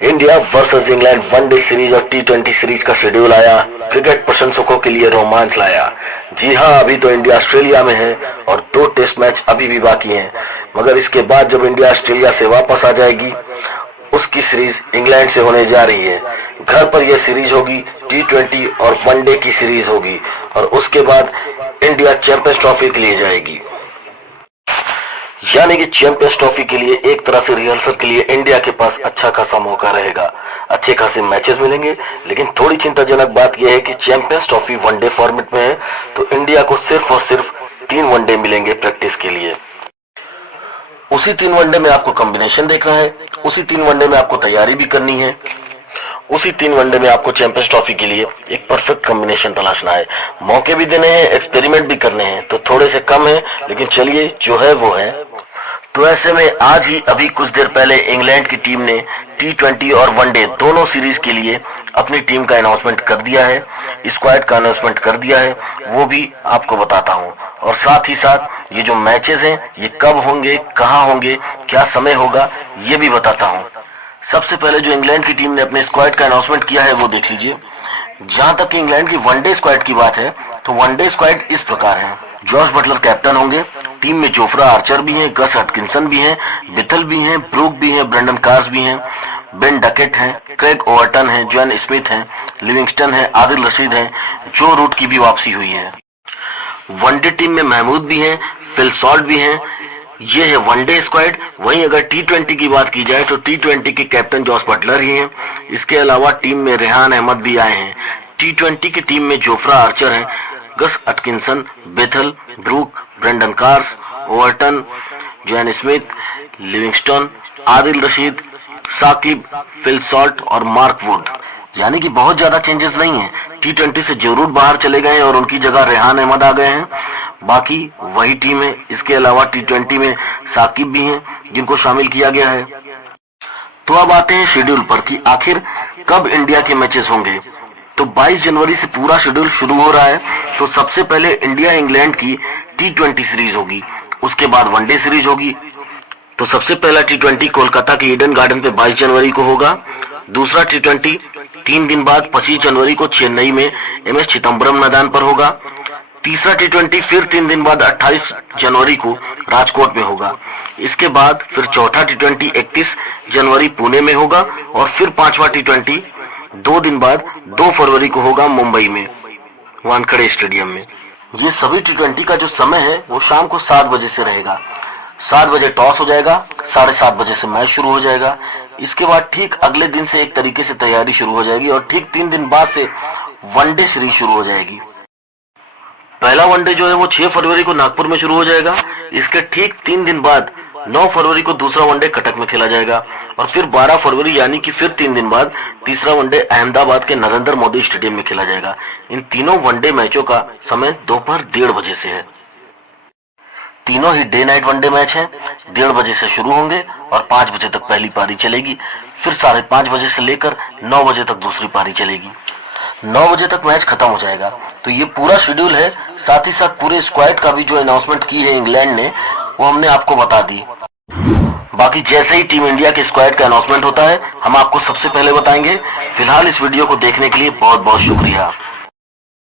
India versus England one day series और टी20 series का schedule आया। क्रिकेट प्रशंसकों के लिए रोमांच लाया। जी हां, अभी तो इंडिया ऑस्ट्रेलिया में है और 2 टेस्ट मैच अभी भी बाकी हैं। मगर इसके बाद जब इंडिया ऑस्ट्रेलिया से वापस आ जाएगी, उसकी सीरीज इंग्लैंड से होने जा रही है। घर पर यह सीरीज होगी, टी20 और वनडे की सीरीज होगी और उसके बाद इंडिया चैंपियंस ट्रॉफी के लिए जाएगी। यानी कि चैंपियंस ट्रॉफी के लिए एक तरह से रिहर्सल के लिए इंडिया के पास अच्छा खासा मौका रहेगा। अच्छे खासे मैचेस मिलेंगे, लेकिन थोड़ी चिंताजनक बात यह है कि चैंपियंस ट्रॉफी वनडे फॉर्मेट में है, तो इंडिया को सिर्फ और सिर्फ 3 वनडे मिलेंगे प्रैक्टिस के लिए। उसी 3 वनडे में आपको कॉम्बिनेशन देखना है, उसी 3 वनडे में आपको तैयारी भी करनी है, उसी 3 वनडे में आपको चैंपियंस ट्रॉफी के लिए एक परफेक्ट कॉम्बिनेशन तलाशना है। मौके भी देने हैं, एक्सपेरिमेंट भी करने हैं, तो थोड़े से कम है, लेकिन चलिए जो है वो है। तो ऐसे में आज ही अभी कुछ देर पहले इंग्लैंड की टीम ने टी20 और वनडे दोनों सीरीज के लिए अपनी टीम का अनाउंसमेंट कर दिया है, स्क्वाड का अनाउंसमेंट कर दिया है, वो भी आपको बताता हूं। और साथ ही साथ ये जो मैचेस हैं ये कब होंगे, कहां होंगे, क्या समय होगा, ये भी बताता हूं। सबसे पहले जो इंग्लैंड की टीम ने अपने स्क्वाड का अनाउंसमेंट किया है वो देख लीजिए। जहां तक कि इंग्लैंड की वनडे स्क्वाड की बात है, तो वनडे स्क्वाड इस प्रकार है। जॉश बटलर कैप्टन होंगे, टीम में जोफ्रा आर्चर भी हैं, गस हटकिंसन भी हैं, बिथल भी हैं, ब्रूक भी हैं, ब्रेंडन कार्स भी हैं, बेन डकेट हैं, क्रेग ओवर्टन हैं, जॉन स्मिथ हैं, लिविंगस्टन हैं, आदिल रशीद हैं, जो रूट की भी वापसी हुई है। वनडे टीम में महमूद भी हैं, फिल सॉल्ट भी हैं। ये है वनडे स्क्वाड। वहीं अगर टी20 की बात की जाए तो टी20 के कैप्टन जॉस बटलर ही हैं। इसके अलावा टीम में रेहान अहमद भी आए हैं। टी20 की टीम में जोफ्रा आर्चर हैं, Gus Atkinson, Bethell, Brook, Brendan Carse, Overton, John Smith, Livingstone, Adil Rashid, Saqib, Phil Salt और मार्क वुड। यानी कि बहुत ज्यादा चेंजेस नहीं है। टी20 से जरूर बाहर चले गए और उनकी जगह रेहान अहमद आ गए हैं, बाकी वही टीम है। इसके अलावा टी20 में साकिब भी हैं जिनको शामिल किया गया है। तो अब आते हैं शेड्यूल पर कि आखिर कब इंडिया के मैचेस होंगे। तो 22 जनवरी से पूरा शेड्यूल शुरू हो रहा है। तो सबसे पहले इंडिया इंग्लैंड की टी20 सीरीज होगी, उसके बाद वनडे सीरीज होगी। तो सबसे पहला टी20 कोलकाता के ईडन गार्डन पे 22 जनवरी को होगा। दूसरा टी20 3 दिन बाद 25 जनवरी को चेन्नई में MS चिदम्बरम मैदान पर होगा। तीसरा टी20 फिर 3 दिन बाद 28 जनवरी को राजकोट में होगा। इसके बाद फिर चौथा टी20 31 जनवरी पुणे में होगा और फिर पांचवा टी20 2 दिन बाद 2 फरवरी को होगा मुंबई में, वानखेड़े स्टेडियम में। ये सभी टी20 का जो समय है वो शाम को 7 बजे से रहेगा। 7 बजे टॉस हो जाएगा, 7:30 बजे से मैच शुरू हो जाएगा। इसके बाद ठीक अगले दिन से एक तरीके से तैयारी शुरू हो जाएगी और ठीक 3 दिन बाद से वनडे सीरीज शुरू हो जाएगी। पहला वनडे जो है वो 6 फरवरी को नागपुर में शुरू हो जाएगा। इसके ठीक 3 दिन बाद 9 फरवरी को दूसरा वनडे कटक में खेला जाएगा और फिर 12 फरवरी यानी कि फिर 3 दिन बाद तीसरा वनडे अहमदाबाद के नरेंद्र मोदी स्टेडियम में खेला जाएगा। इन तीनों वनडे मैचों का समय दोपहर 1:30 बजे से है। तीनों ही डे नाइट वनडे मैच हैं। 1:30 बजे से शुरू होंगे और 5 बजे तक पहली पारी चलेगी। फिर 5:30 बजे से लेकर 9 बजे तक दूसरी पारी चलेगी। 9 बजे तक मैच खत्म हो जाएगा। तो ये पूरा शेड्यूल है। साथ ही साथ पूरे स्क्वाड का भी जो अनाउंसमेंट की है इंग्लैंड ने, वो हमने आपको बता दी। बाकी जैसे ही टीम इंडिया के स्क्वाड का अनाउंसमेंट होता है हम आपको सबसे पहले बताएंगे। फिलहाल इस वीडियो को देखने के लिए बहुत बहुत शुक्रिया।